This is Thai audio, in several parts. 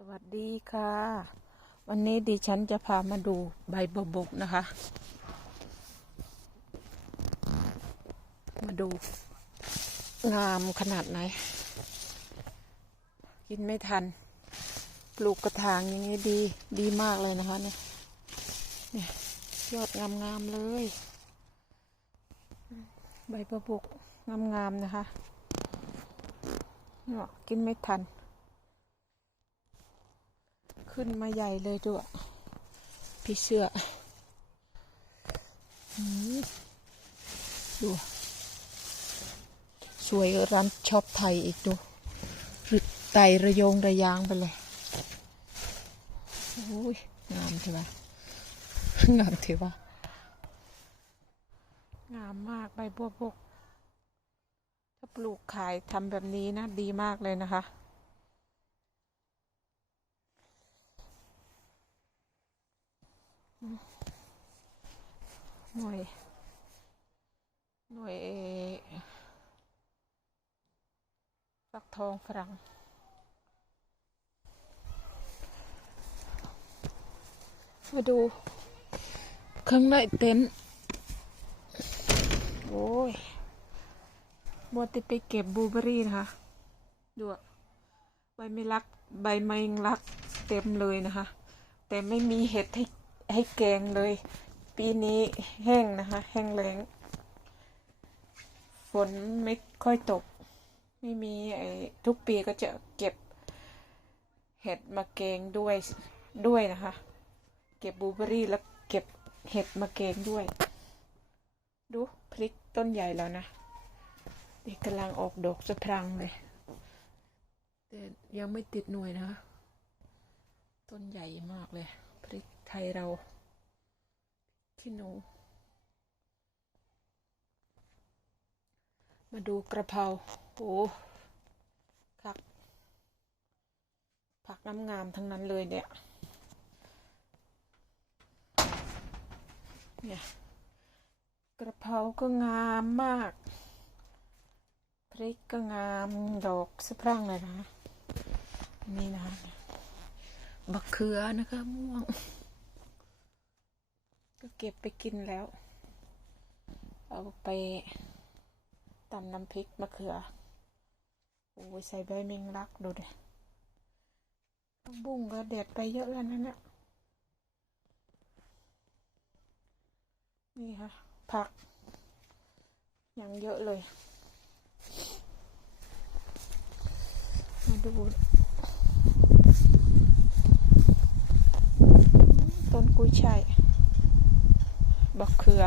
สวัสดีค่ะ วันนี้ดิฉันจะพามาดูใบบวบกนะคะ มาดูงามขนาดไหน กินไม่ทัน ปลูกกระถางอย่างนี้ดีดีมากเลยนะคะเนี่ยเนี่ยยอดงามๆเลย ใบบวบกงามๆนะคะเนี่ยกินไม่ทัน ขึ้นมาใหญ่เลยด้วยพี่เสื้อดูสวยร้านช็อปไทยอีกดูรึไตระยงระยางไปเลยโอ้ยงามใช่ปะงามถือว่างามมากใบบัวบกถ้าปลูกขายทำแบบนี้นะ ดีมากเลยนะคะ หน่วย หน่วยฟักทองฝรั่งมาดู ข้างในเต็นท์โอ้ยมัวต่ไปเก็บบูเบอรี่นะคะ ดูอะใบไม่รัก ใบไม้รักเต็มเลยนะคะ แต่ไม่มีเห็ดให้ ให้แกงเลย ปีนี้แห้งนะคะ แห้งแล้ง ฝนไม่ค่อยตก ไม่มีไอ้ทุกปีก็จะเก็บ เห็ดมาแกงด้วยด้วยนะคะ เก็บบูเบอรี่แล้วเก็บเห็ดมาแกงด้วย ดูพริกต้นใหญ่แล้วนะนี่กำลังออกดอกสะพรังเลยแต่ยังไม่ติดหน่วยนะคะต้นใหญ่มากเลย พริกไทยเราขี้หนู มาดูกระเพราโอ้คัก ผักน้ำงามทั้งนั้นเลยเนี่ย เนี่ย กระเพราก็งามมาก พริกก็งามดอกสะพรั่งเลยนะ นี่นะคะ บักเขือนะคะม่วง ก็เก็บไปกินแล้ว เอาไปตำน้ำพริกมะเขือโอ้ยใส่ใบเมงลักดูดิผักบุ้งก็เด็ดไปเยอะแล้วนั่นนะนี่ค่ะ ผักย่างเยอะเลย มาดู ต้นกุยช่ บักเขือ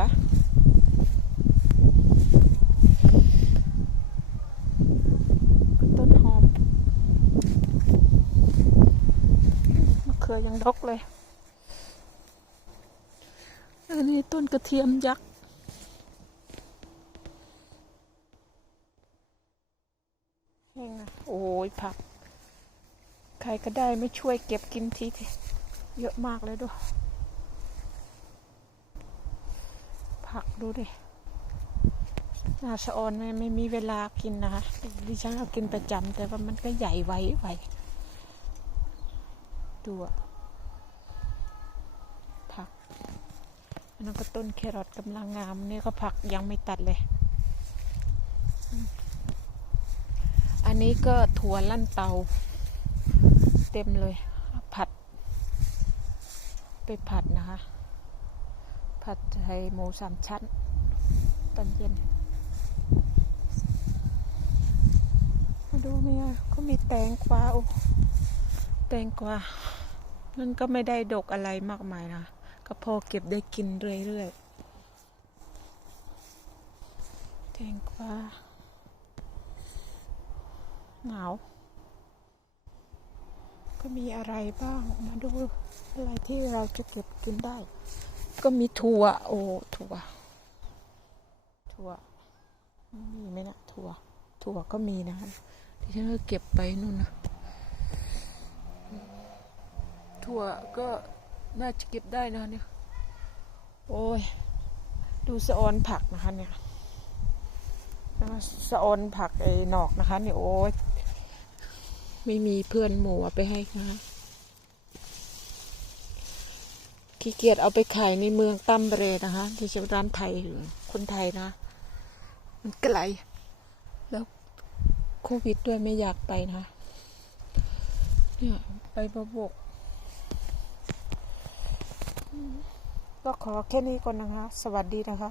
ต้นหอมมะเขือยังดกเลยอันนี้ต้นกระเทียมยักษ์แห้งอะโอ้ยผัก ใครก็ได้ไม่ช่วยเก็บกินทีทีเยอะมากเลยด้วย ผักดูดินาสะออนไม่ไม่มีเวลากินนะคะดิฉันเอากินประจำแต่ว่ามันก็ใหญ่ไวไวตัวผักอันนั้นก็ต้นแครอทกำลังงามนี่ก็ผักยังไม่ตัดเลย อันนี้ก็ถั่วลั่นเตา เต็มเลยผัด ไปผัดนะคะ ผัดไทยหมูสามชั้น ตอนเย็น มาดูเนี่ยก็มีแตงกวาโอ้แตงกวามันก็ไม่ได้ดกอะไรมากมายนะ ก็พอเก็บได้กินเรื่อยๆ แตงกวาเหงาก็มีอะไรบ้างมาดูอะไรที่เราจะเก็บกินได้ ก็มีถั่ว โอ้ถั่ว ถั่ว มีไหมนะถั่ว ถั่วก็มีนะที่ฉันก็เก็บไปนู่นนะ ถั่วก็น่าจะเก็บได้นะเนี่ย โอ้ย ดูสะออนผักนะคะเนี่ยสะออนผักไอ้หนอกนะคะเนี่ยโอ้ยไม่มีเพื่อนหมูไปให้นะคะ ขี้เกียจเอาไปขายในเมืองตั้มเบรนะคะที่จะร้านไทยคนไทยนะ มันไกล แล้วโควิดด้วยไม่อยากไปนะคะเนี่ยไปบบก ก็ขอแค่นี้ก่อนนะคะ สวัสดีนะคะ